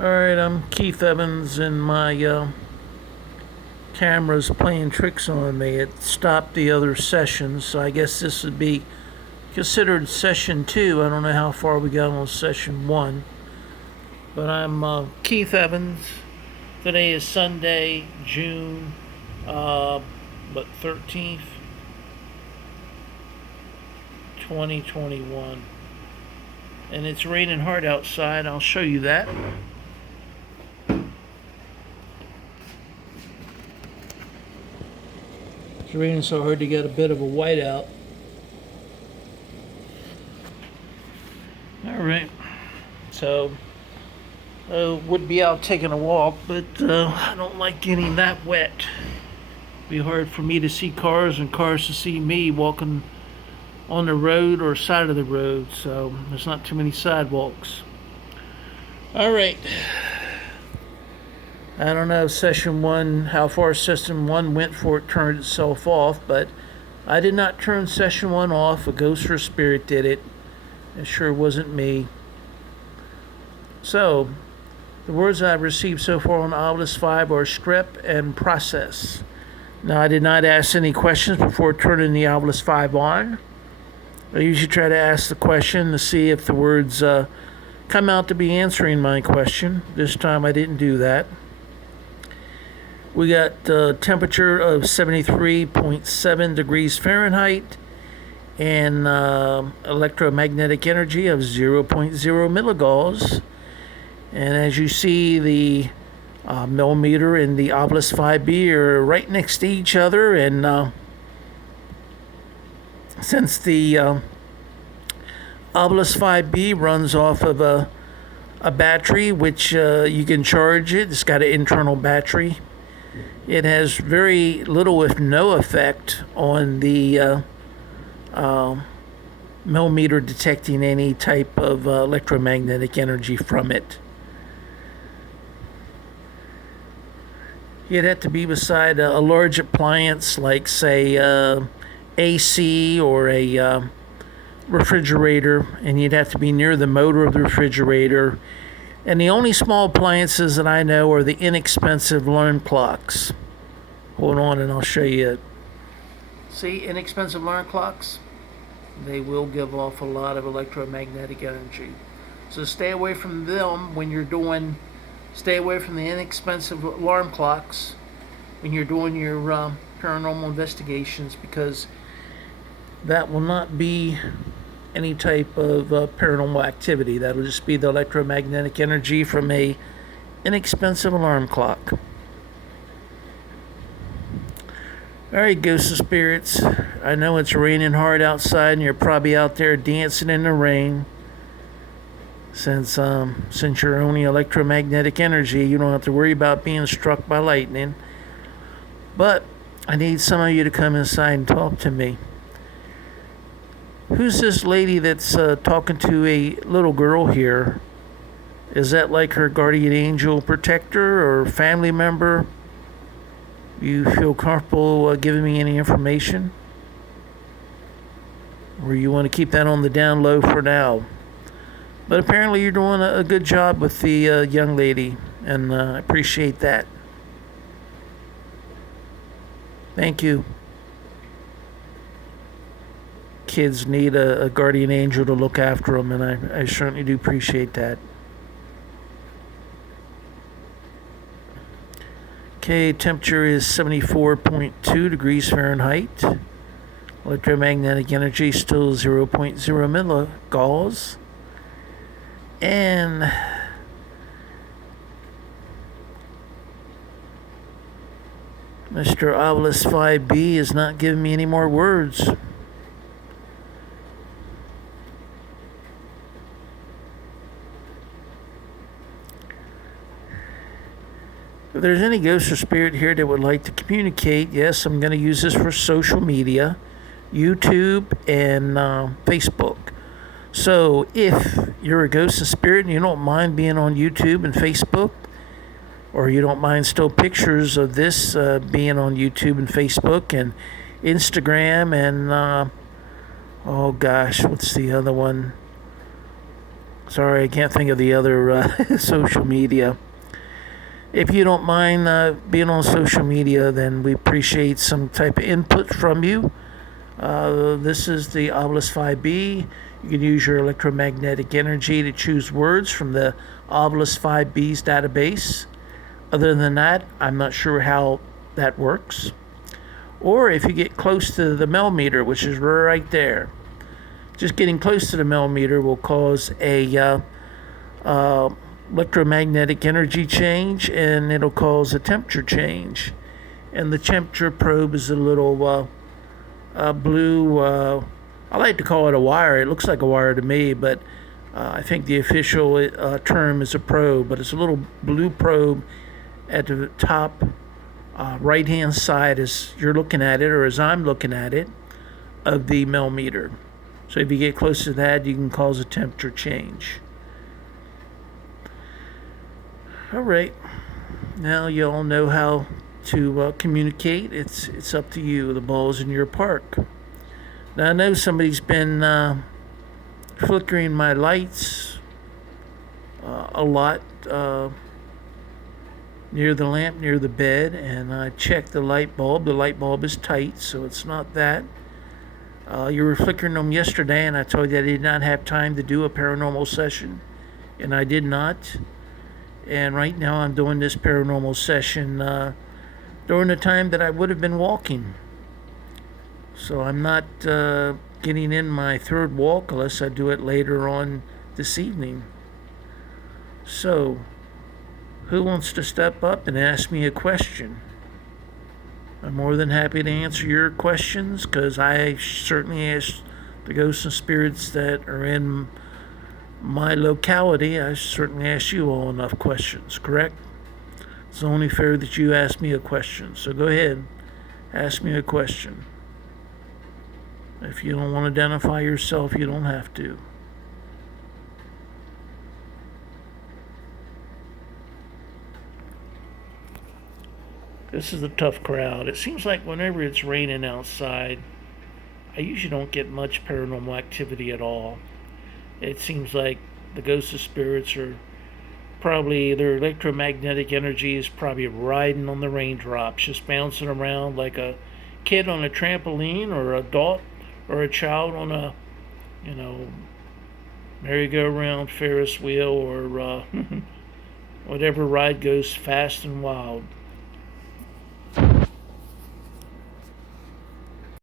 Alright, I'm Keith Evans, and my camera's playing tricks on me. It stopped the other session, so I guess this would be considered session 2. I don't know how far we got on session 1. But I'm Keith Evans. Today is Sunday, June 13th, 2021. And it's raining hard outside. I'll show you that. It's raining so hard to get a bit of a whiteout. Alright, so would be out taking a walk, but I don't like getting that wet. It'd be hard for me to see cars and cars to see me walking on the road or side of the road, so there's not too many sidewalks. Alright. I don't know session 1, how far session 1 went before it turned itself off, but I did not turn session 1 off. A ghost or spirit did it. It sure wasn't me. So, the words I've received so far on Ovilus 5 are script and process. Now, I did not ask any questions before turning the Ovilus 5 on. I usually try to ask the question to see if the words come out to be answering my question. This time I didn't do that. We got a temperature of 73.7 degrees Fahrenheit and electromagnetic energy of 0.0 milligauss. And as you see, the millimeter and the Ovilus 5B are right next to each other. And since the Ovilus 5B runs off of a battery, which you can charge it, it's got an internal battery. It has very little, if no, effect on the millimeter detecting any type of electromagnetic energy from it. You'd have to be beside a large appliance like, say, AC or a refrigerator, and you'd have to be near the motor of the refrigerator. And the only small appliances that I know are the inexpensive alarm clocks. Hold on and I'll show you. See, inexpensive alarm clocks? They will give off a lot of electromagnetic energy. So stay away from them when you're doing, stay away from the inexpensive alarm clocks when you're doing your paranormal investigations, because that will not be any type of paranormal activity. That'll just be the electromagnetic energy from a inexpensive alarm clock. Alright, ghosts and spirits, I know it's raining hard outside and you're probably out there dancing in the rain. Since you're only electromagnetic energy, you don't have to worry about being struck by lightning. But I need some of you to come inside and talk to me. Who's this lady that's talking to a little girl here? Is that like her guardian angel protector or family member? You feel comfortable giving me any information? Or you want to keep that on the down low for now? But apparently you're doing a good job with the young lady, and I appreciate that. Thank you. Kids need a guardian angel to look after them, and I certainly do appreciate that. Okay, temperature is 74.2 degrees Fahrenheit. Electromagnetic energy still 0.0 milligauss. And Mr. Ovilus 5B is not giving me any more words. If there's any ghost or spirit here that would like to communicate, yes, I'm going to use this for social media, YouTube and Facebook. So if you're a ghost and spirit and you don't mind being on YouTube and Facebook, or you don't mind still pictures of this being on YouTube and Facebook and Instagram and, oh gosh, what's the other one? Sorry, I can't think of the other social media. If you don't mind being on social media, then we appreciate some type of input from you. This is the Ovilus 5B. You can use your electromagnetic energy to choose words from the Ovilus 5B's database. Other than that, I'm not sure how that works. Or if you get close to the millimeter, which is right there, just getting close to the millimeter will cause a electromagnetic energy change, and it'll cause a temperature change. And the temperature probe is a little blue. I like to call it a wire. It looks like a wire to me, but I think the official term is a probe. But it's a little blue probe at the top right-hand side as you're looking at it, or as I'm looking at it, of the millimeter. So if you get close to that, you can cause a temperature change. All right. Now you all know how to communicate. It's up to you. The ball's in your park. Now I know somebody's been flickering my lights a lot near the lamp, near the bed, and I checked the light bulb. The light bulb is tight, so it's not that. You were flickering them yesterday, and I told you I did not have time to do a paranormal session, and I did not. And right now I'm doing this paranormal session during the time that I would have been walking. So I'm not getting in my third walk unless I do it later on this evening. So, who wants to step up and ask me a question? I'm more than happy to answer your questions, because I certainly ask the ghosts and spirits that are in my locality. I certainly ask you all enough questions, correct? It's only fair that you ask me a question. So go ahead, ask me a question. If you don't want to identify yourself, you don't have to. This is a tough crowd. It seems like whenever it's raining outside, I usually don't get much paranormal activity at all. It seems like the ghosts of spirits are probably, their electromagnetic energy is probably riding on the raindrops, just bouncing around like a kid on a trampoline, or an adult or a child on a, you know, merry-go-round Ferris wheel, or whatever ride goes fast and wild.